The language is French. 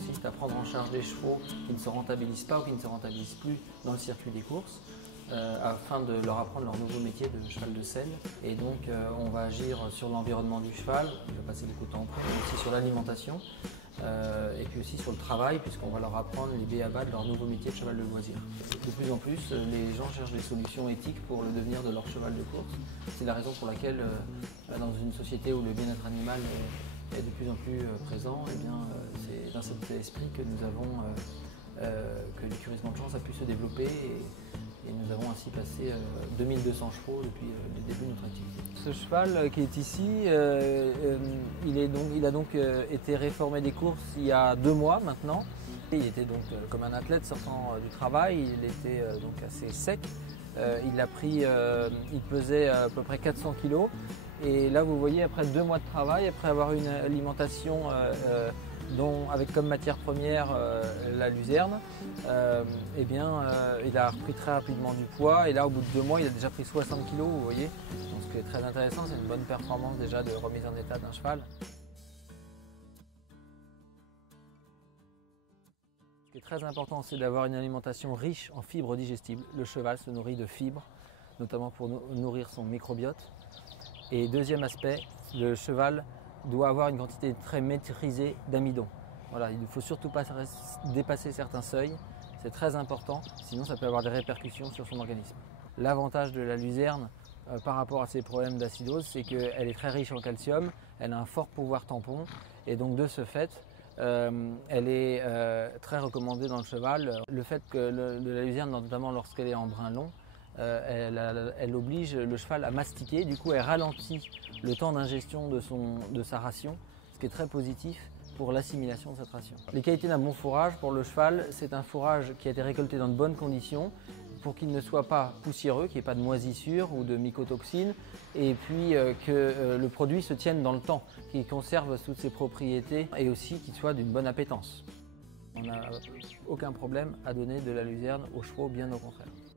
consiste à prendre en charge les chevaux qui ne se rentabilisent pas ou qui ne se rentabilisent plus dans le circuit des courses, afin de leur apprendre leur nouveau métier de cheval de selle. Et donc on va agir sur l'environnement du cheval, je vais passer beaucoup de temps après, mais aussi sur l'alimentation, et puis aussi sur le travail, puisqu'on va leur apprendre les b.a.-ba de leur nouveau métier de cheval de loisir. De plus en plus, les gens cherchent des solutions éthiques pour le devenir de leur cheval de course. C'est la raison pour laquelle, dans une société où le bien-être animal est de plus en plus présent, eh bien, c'est dans cet esprit que nous avons, que l'écurisme de chance a pu se développer. Et nous avons ainsi passé 2200 chevaux depuis le début de notre activité. Ce cheval qui est ici, il a donc été réformé des courses il y a 2 mois maintenant. Il était donc comme un athlète sortant du travail, il était donc assez sec. Il pesait à peu près 400 kg. Et là vous voyez, après 2 mois de travail, après avoir une alimentation avec comme matière première la luzerne, il a repris très rapidement du poids et là au bout de 2 mois il a déjà pris 60 kg, vous voyez. Donc, ce qui est très intéressant, c'est une bonne performance déjà de remise en état d'un cheval. Ce qui est très important, c'est d'avoir une alimentation riche en fibres digestibles. Le cheval se nourrit de fibres, notamment pour nourrir son microbiote. Et deuxième aspect, le cheval doit avoir une quantité très maîtrisée d'amidon. Voilà, il ne faut surtout pas dépasser certains seuils, c'est très important, sinon ça peut avoir des répercussions sur son organisme. L'avantage de la luzerne par rapport à ses problèmes d'acidose, c'est qu'elle est très riche en calcium, elle a un fort pouvoir tampon et donc de ce fait, elle est très recommandée dans le cheval. Le fait que de la luzerne, notamment lorsqu'elle est en brun long, elle oblige le cheval à mastiquer, du coup elle ralentit le temps d'ingestion de sa ration, ce qui est très positif pour l'assimilation de cette ration. Les qualités d'un bon fourrage pour le cheval, c'est un fourrage qui a été récolté dans de bonnes conditions pour qu'il ne soit pas poussiéreux, qu'il n'y ait pas de moisissure ou de mycotoxines, et puis que le produit se tienne dans le temps, qu'il conserve toutes ses propriétés et aussi qu'il soit d'une bonne appétence. On n'a aucun problème à donner de la luzerne aux chevaux, bien au contraire.